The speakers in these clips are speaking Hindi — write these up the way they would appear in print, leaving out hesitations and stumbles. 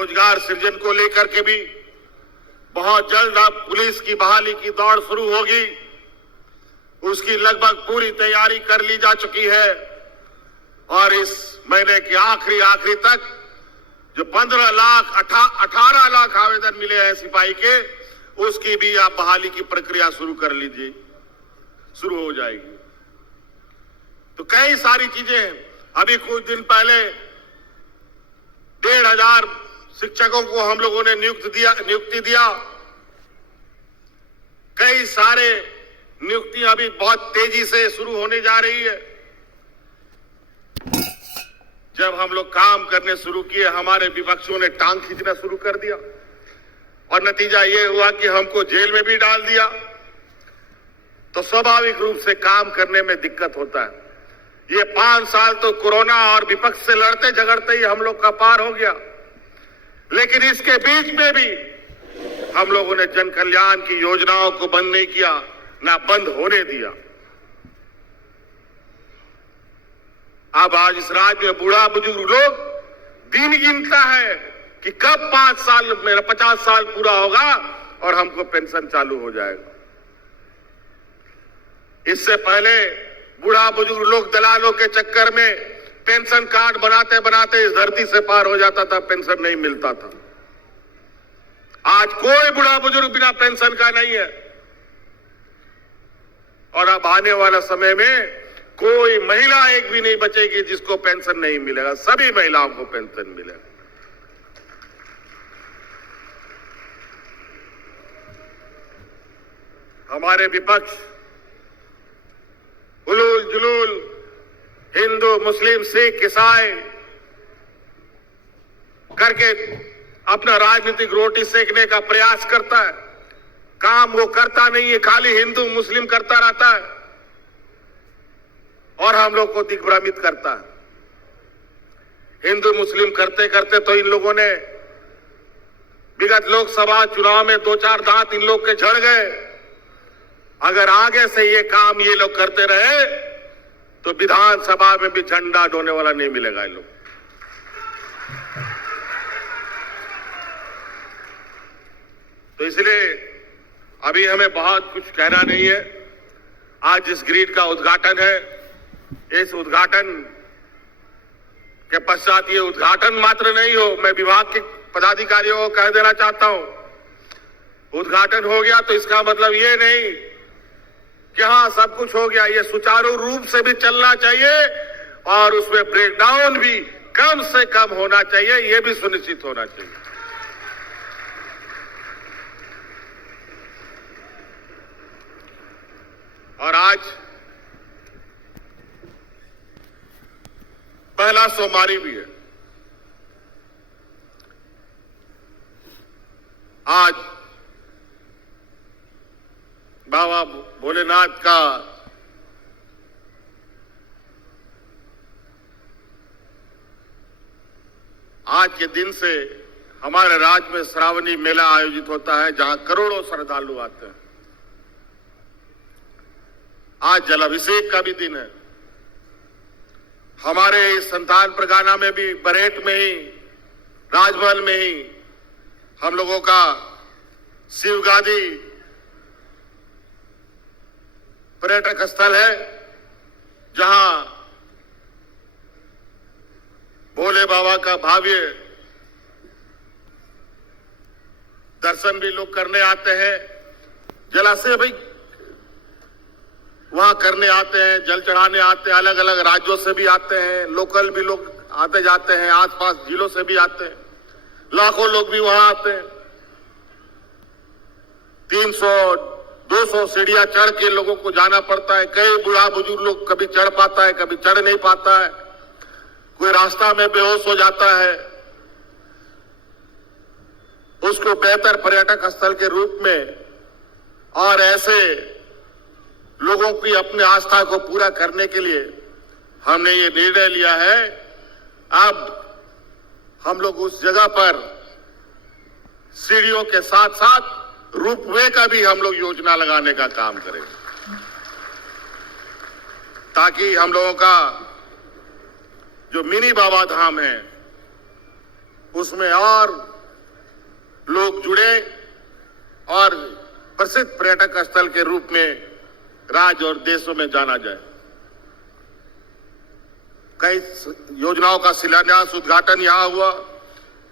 रोजगार सृजन को लेकर के भी बहुत जल्द अब पुलिस की बहाली की दौड़ शुरू होगी। उसकी लगभग पूरी तैयारी कर ली जा चुकी है और इस महीने के आखिरी तक जो 15 लाख 18 लाख आवेदन मिले हैं सिपाही के, उसकी भी आप बहाली की प्रक्रिया शुरू कर लीजिए, शुरू हो जाएगी। तो कई सारी चीजें, अभी कुछ दिन पहले 1,500 शिक्षकों को हम लोगों ने नियुक्ति दिया। कई सारे नियुक्तियां अभी बहुत तेजी से शुरू होने जा रही है। जब हम लोग काम करने शुरू किए, हमारे विपक्षियों ने टांग खींचना शुरू कर दिया और नतीजा ये हुआ कि हमको जेल में भी डाल दिया। तो स्वाभाविक रूप से काम करने में दिक्कत होता है। ये 5 साल तो कोरोना और विपक्ष से लड़ते झगड़ते ही हम लोग का पार हो गया, लेकिन इसके बीच में भी हम लोगों ने जन कल्याण की योजनाओं को बंद नहीं किया, ना बंद होने दिया। अब आज इस राज्य में बूढ़ा बुजुर्ग लोग दिन गिनता है कि कब 5 साल, मेरा 50 साल पूरा होगा और हमको पेंशन चालू हो जाएगा। इससे पहले बूढ़ा बुजुर्ग लोग दलालों के चक्कर में पेंशन कार्ड बनाते बनाते इस धरती से पार हो जाता था, पेंशन नहीं मिलता था। आज कोई बूढ़ा बुजुर्ग बिना पेंशन का नहीं है और अब आने वाला समय में कोई महिला एक भी नहीं बचेगी जिसको पेंशन नहीं मिलेगा, सभी महिलाओं को पेंशन मिलेगा। हमारे विपक्ष उलूल जुलूल हिंदू मुस्लिम सिख ईसाई करके अपना राजनीतिक रोटी सेकने का प्रयास करता है। काम वो करता नहीं है, खाली हिंदू मुस्लिम करता रहता है और हम लोग को दिग्भ्रमित करता है। हिंदू मुस्लिम करते करते तो इन लोगों ने विगत लोकसभा चुनाव में 2-4 दांत इन लोग के झड़ गए। अगर आगे से ये काम ये लोग करते रहे तो विधानसभा में भी झंडा ढोने वाला नहीं मिलेगा इन लोग। तो इसलिए अभी हमें बहुत कुछ कहना नहीं है। आज इस ग्रिड का उद्घाटन है, इस उद्घाटन के पश्चात ये उद्घाटन मात्र नहीं हो, मैं विभाग के पदाधिकारियों को कह देना चाहता हूं, उद्घाटन हो गया तो इसका मतलब ये नहीं कि हाँ सब कुछ हो गया। ये सुचारू रूप से भी चलना चाहिए और उसमें ब्रेकडाउन भी कम से कम होना चाहिए, ये भी सुनिश्चित होना चाहिए। और आज पहला सोमवारी भी है। आज बाबा भोलेनाथ का आज के दिन से हमारे राज्य में श्रावणी मेला आयोजित होता है, जहां करोड़ों श्रद्धालु आते हैं। आज जलाभिषेक का भी दिन है। हमारे इस संतान परगना में भी बरेट में ही, राजमहल में ही हम लोगों का शिवगादी पर्यटक स्थल है, जहां भोले बाबा का भव्य दर्शन भी लोग करने आते हैं। जलाशय भाई वहां करने आते हैं, जल चढ़ाने आते हैं, अलग अलग राज्यों से भी आते हैं, लोकल भी लोग आते जाते हैं, आसपास जिलों से भी आते हैं, लाखों लोग भी वहां आते हैं। 300-200 सीढ़ियां चढ़ के लोगों को जाना पड़ता है। कई बूढ़ा बुजुर्ग लोग कभी चढ़ पाता है, कभी चढ़ नहीं पाता है, कोई रास्ता में बेहोश हो जाता है। उसको बेहतर पर्यटक स्थल के रूप में और ऐसे लोगों की अपनी आस्था को पूरा करने के लिए हमने ये निर्णय लिया है। अब हम लोग उस जगह पर सीढ़ियों के साथ साथ रोपवे का भी हम लोग योजना लगाने का काम करेंगे, ताकि हम लोगों का जो मिनी बाबा धाम है उसमें और लोग जुड़े और प्रसिद्ध पर्यटक स्थल के रूप में राज्य और देशों में जाना जाए। कई योजनाओं का शिलान्यास उद्घाटन यहां हुआ,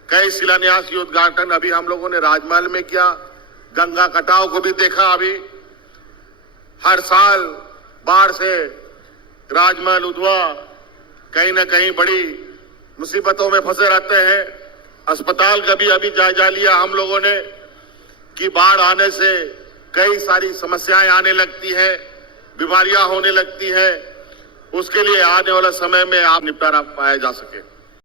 कई शिलान्यास उद्घाटन अभी हम लोगों ने राजमहल में किया, गंगा कटाव को भी देखा। अभी हर साल बाढ़ से राजमहल उधवा कहीं ना कहीं बड़ी मुसीबतों में फंसे रहते हैं। अस्पताल का भी अभी जायजा लिया हम लोगों ने कि बाढ़ आने से कई सारी समस्याएं आने लगती है, बीमारियां होने लगती है। उसके लिए आने वाले समय में आप निपटारा पाया जा सके।